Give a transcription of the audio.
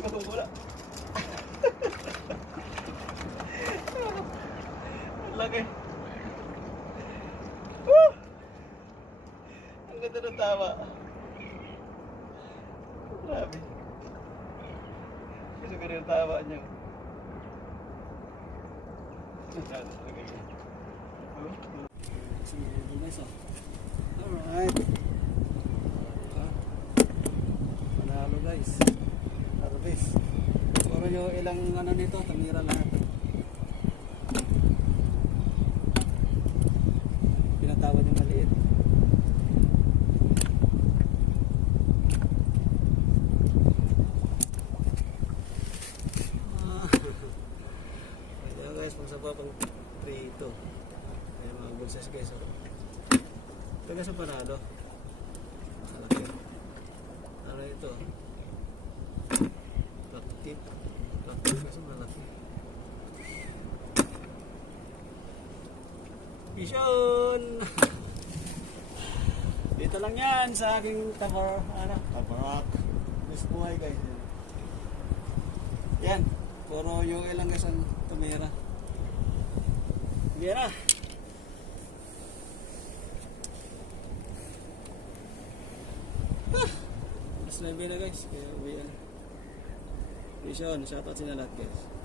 Wala. Ang laki. Woo! Ang ganda ng tawa. Grabe. Gusto ko rin yung tawa niya. Alright. Panalo guys. Harvest. Puro yung ilang ano nito, tamira lahat. Pinatawad yung maliit. Ito guys, pang saba pang prito. Ayan mga bulsas guys. Ito guys ang panalo. Malaki. Ano ito? Tip. Kasi malaki. Vision! Dito lang yan sa aking tabarak. Mas buhay guys. Yan. Puro yung ilang guys ang tumira. Tumira. Mas nabi na guys. Kaya uwi yan. Vision. Shoutout sila lahat guys.